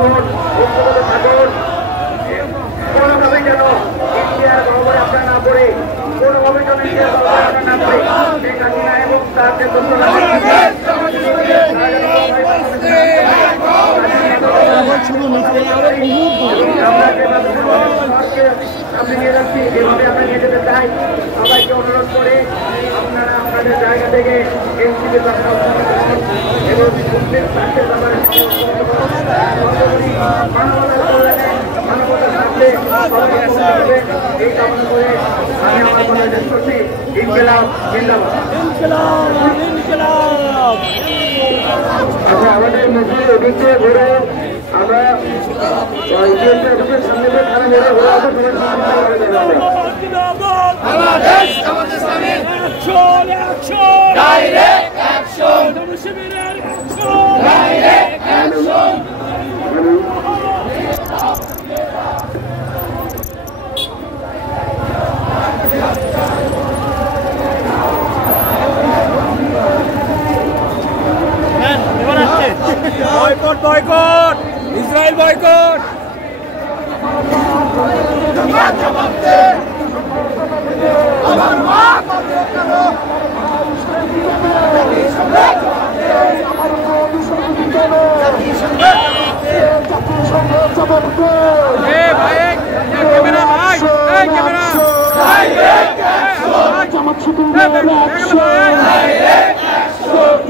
থাকুন, ঐক্যবদ্ধ থাকুন। কোনোভাবে যেন ইন্ডিয়ার গহবরে আপনারা না পড়ে, কোনোভাবে যেন ইন্ডিয়ার গহবরে আপনারা না পড়ে শেখ হাসিনা এবং তার যে আপনি নিয়ে যাচ্ছি, যেভাবে আমরা নিয়ে যেতে চাই, সবাইকে অনুরোধ করে আপনারা আপনাদের জায়গা থেকে এনসিপি এবং মানবতা থাকলে এই কামনা করে আমি আমার কথা শেষ করছি। ইনকিলাব জিন্দাবাদ। আচ্ছা, আমাদের মসজিদ ওদিকে ঘুরে আমরা সামনে খানা মেরে ঘুরে আসবো। Boycott Israel boycott.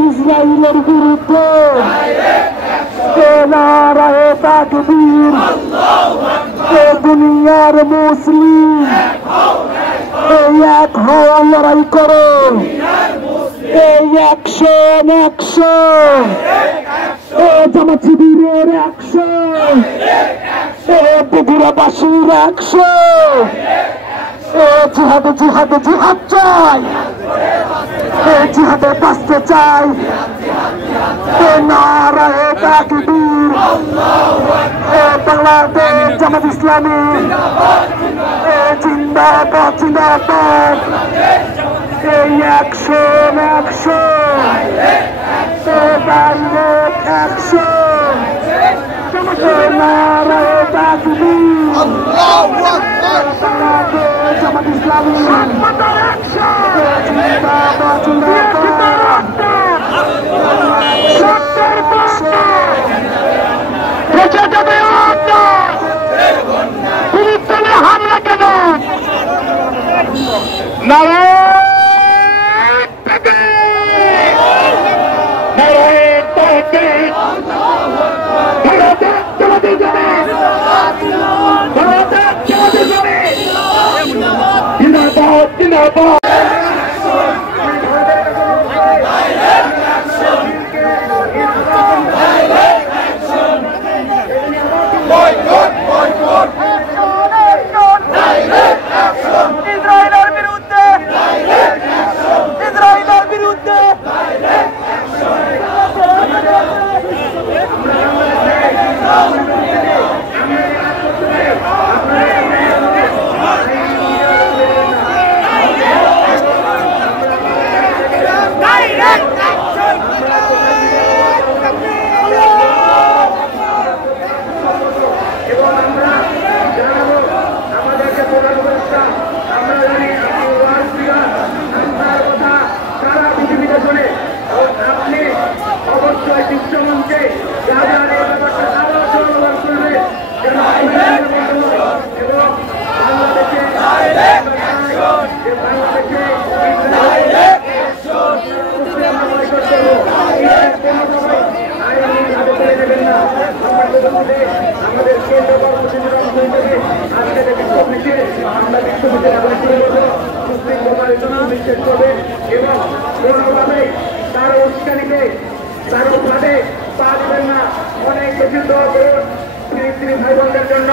ইসরায়েলের বিরুদ্ধে নারায়ে তাকবীর, দুনিয়ার মুসলিম এই এক হও, লড়াই করো, এই অ্যাকশন অ্যাকশন, জামাত শিবিরের অ্যাকশন, বগুড়াবাসীর অ্যাকশন, জিহাদে জিহাদে জিহাদ চাই, জিহাদে বাঁচতে চাই, নারায়ে তাকবীর, বাংলাদেশ জামাত ইসলামী জিন্দাবাদ জিন্দাবাদ, এই অ্যাকশন অ্যাকশন, ডাইরেক্ট অ্যাকশন, নারায়ে তাকবীর, বাংলাদেশ জামাত ইসলামী জিন্দাবাদ জিন্দাবাদ। হামলা কেন তার পা দিবেন না। অনেক বেশি দল ভাই বোনদের জন্য